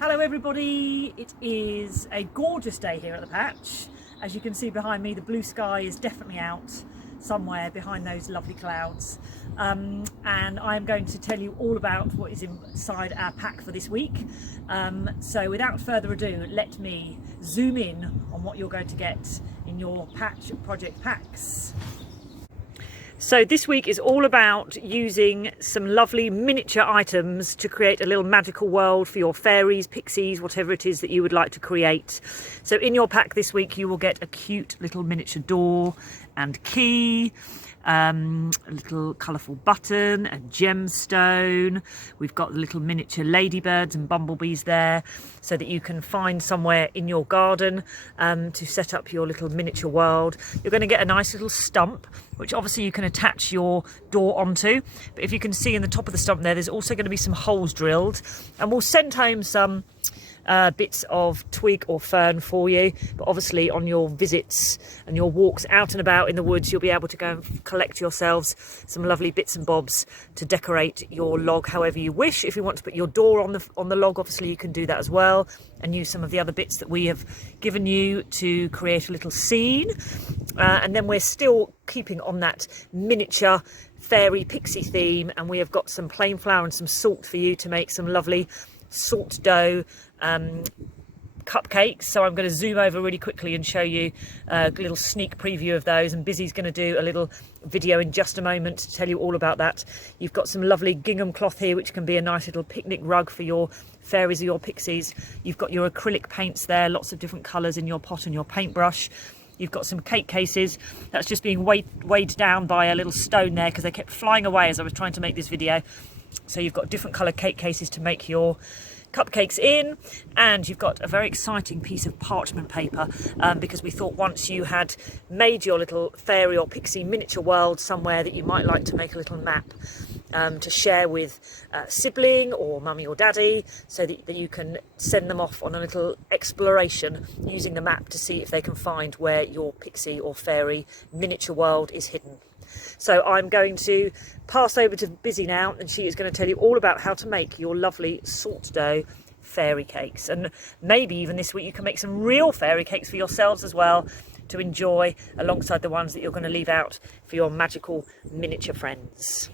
Hello everybody, it is a gorgeous day here at the patch. As you can see behind me, the blue sky is definitely out somewhere behind those lovely clouds. And I'm going to tell you all about what is inside our pack for this week. So without further ado, let me zoom in on what you're going to get in your patch project packs. So this week is all about using some lovely miniature items to create a little magical world for your fairies, pixies, whatever it is that you would like to create. So in your pack this week you will get a cute little miniature door and key, a little colourful button, a gemstone. We've got the little miniature ladybirds and bumblebees there so that you can find somewhere in your garden to set up your little miniature world. You're going to get a nice little stump, which obviously you can attach your door onto. But if you can see in the top of the stump there's also going to be some holes drilled, and we'll send home some bits of twig or fern for you, but obviously on your visits and your walks out and about in the woods you'll be able to go and collect yourselves some lovely bits and bobs to decorate your log however you wish. If you want to put your door on the log, obviously you can do that as well, and use some of the other bits that we have given you to create a little scene. And then we're still keeping on that miniature fairy pixie theme, and we have got some plain flour and some salt for you to make some lovely salt dough cupcakes. So I'm going to zoom over really quickly and show you a little sneak preview of those, and Busy's going to do a little video in just a moment to tell you all about that. You've got some lovely gingham cloth here which can be a nice little picnic rug for your fairies or your pixies. You've got your acrylic paints there, lots of different colours in your pot and your paintbrush. You've got some cake cases that's just being weighed down by a little stone there because they kept flying away as I was trying to make this video. So you've got different colour cake cases to make your cupcakes in, and you've got a very exciting piece of parchment paper because we thought once you had made your little fairy or pixie miniature world somewhere that you might like to make a little map to share with a sibling or mummy or daddy, so that you can send them off on a little exploration using the map to see if they can find where your pixie or fairy miniature world is hidden. So I'm going to pass over to Busy now, and she is going to tell you all about how to make your lovely salt dough fairy cakes. And maybe even this week you can make some real fairy cakes for yourselves as well to enjoy alongside the ones that you're going to leave out for your magical miniature friends.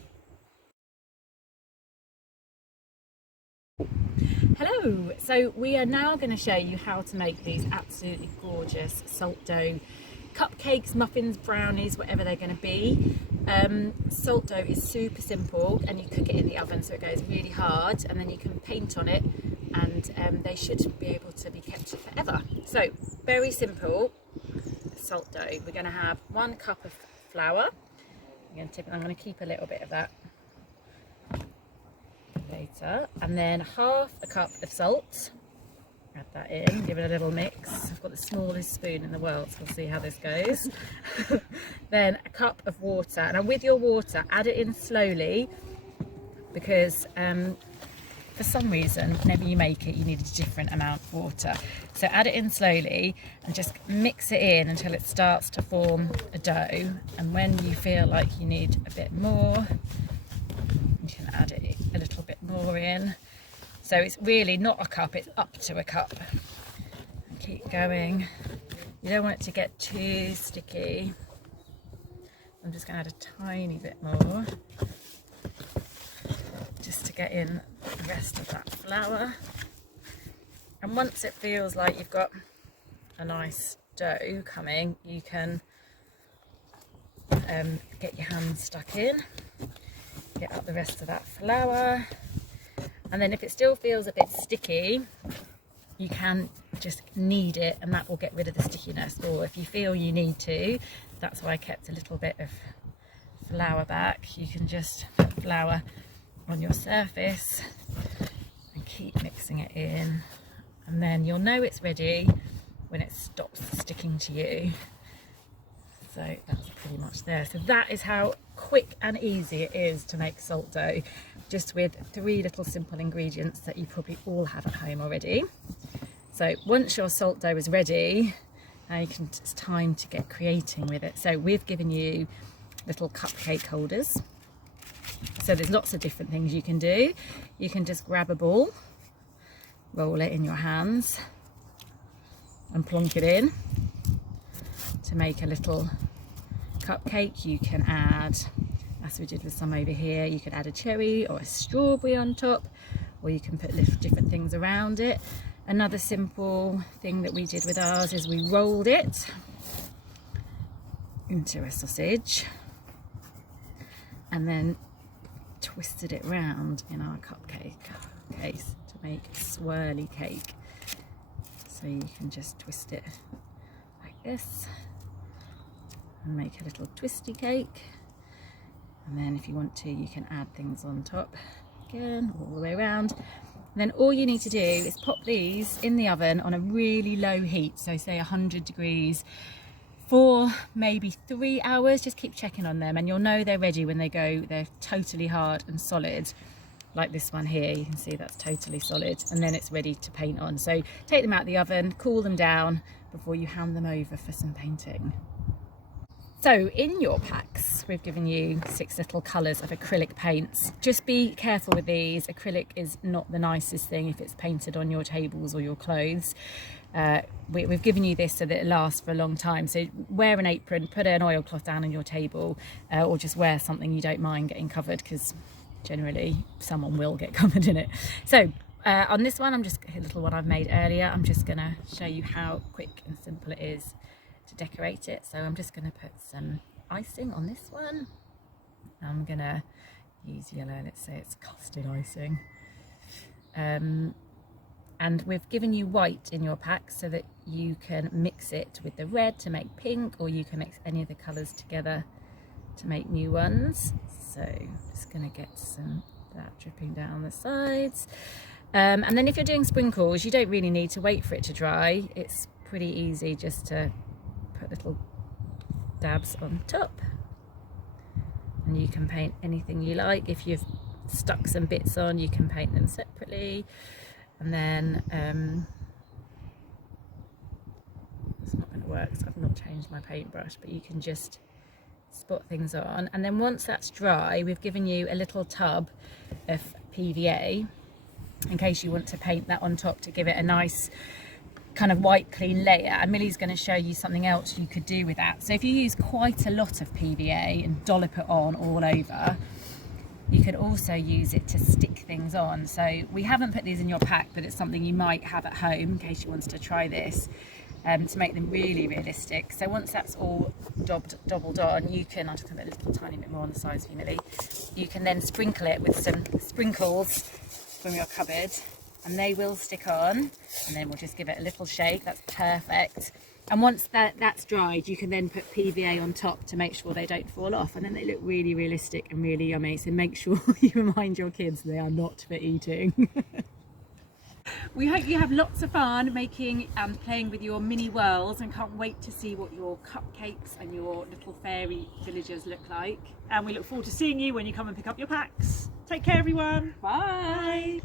Hello, so we are now going to show you how to make these absolutely gorgeous salt dough cupcakes, muffins, brownies, whatever they're going to be. Salt dough is super simple, and you cook it in the oven so it goes really hard, and then you can paint on it, and they should be able to be kept forever. So very simple salt dough. We're going to have 1 cup of flour. I'm going to keep a little bit of that later, and then half a cup of salt. Add that in, give it a little mix. I've got the smallest spoon in the world, so we'll see how this goes. Then a cup of water, and with your water add it in slowly, because for some reason whenever you make it you need a different amount of water. So add it in slowly and just mix it in until it starts to form a dough, and when you feel like you need a bit more, you can add it a little bit more in. So it's really not a cup, it's up to a cup. And keep going. You don't want it to get too sticky. I'm just going to add a tiny bit more just to get in the rest of that flour. And once it feels like you've got a nice dough coming, you can get your hands stuck in, get up the rest of that flour. And then if it still feels a bit sticky, you can just knead it, and that will get rid of the stickiness. Or if you feel you need to, that's why I kept a little bit of flour back. You can just put flour on your surface and keep mixing it in. And then you'll know it's ready when it stops sticking to you. So that's pretty much there. So that is how quick and easy it is to make salt dough, just with 3 little simple ingredients that you probably all have at home already. So once your salt dough is ready, now it's time to get creating with it. So we've given you little cupcake holders. So there's lots of different things you can do. You can just grab a ball roll it in your hands and plonk it in to make a little cupcake. You can add, as we did with some over here, you could add a cherry or a strawberry on top, or you can put little different things around it. Another simple thing that we did with ours is we rolled it into a sausage and then twisted it round in our cupcake case to make a swirly cake. So you can just twist it like this and make a little twisty cake. And then if you want to, you can add things on top again, all the way around. And then all you need to do is pop these in the oven on a really low heat, so say 100 degrees, for maybe 3 hours. Just keep checking on them and you'll know they're ready when they go. They're totally hard and solid, like this one here. You can see that's totally solid, and then it's ready to paint on. So take them out of the oven, cool them down before you hand them over for some painting. So in your packs, we've given you 6 little colours of acrylic paints. Just be careful with these. Acrylic is not the nicest thing if it's painted on your tables or your clothes. We've given you this so that it lasts for a long time. So wear an apron, put an oilcloth down on your table, or just wear something you don't mind getting covered, because generally someone will get covered in it. So on this one, a little one I've made earlier, I'm just going to show you how quick and simple it is to decorate it. So I'm just going to put some icing on this one. I'm going to use yellow, let's say it's custard icing. And we've given you white in your pack so that you can mix it with the red to make pink, or you can mix any of the colours together to make new ones. So I'm just going to get some of that dripping down the sides. And then if you're doing sprinkles, you don't really need to wait for it to dry. It's pretty easy just to put little dabs on top, and you can paint anything you like. If you've stuck some bits on, you can paint them separately. And then it's not going to work, so I've not changed my paintbrush, but you can just spot things on. And then once that's dry, we've given you a little tub of PVA in case you want to paint that on top to give it a nice kind of white clean layer. And Millie's going to show you something else you could do with that. So if you use quite a lot of PVA and dollop it on all over, you could also use it to stick things on. So we haven't put these in your pack, but it's something you might have at home in case you wanted to try this, to make them really realistic. So once that's all doubled on, you can, I'll just put a little tiny bit more on the sides for you, Millie. You can then sprinkle it with some sprinkles from your cupboard, and they will stick on, and then we'll just give it a little shake. That's perfect. And once that's dried, you can then put PVA on top to make sure they don't fall off, and then they look really realistic and really yummy. So make sure you remind your kids they are not for eating. We hope you have lots of fun making and playing with your mini worlds, and can't wait to see what your cupcakes and your little fairy villagers look like. And we look forward to seeing you when you come and pick up your packs. Take care, everyone. Bye.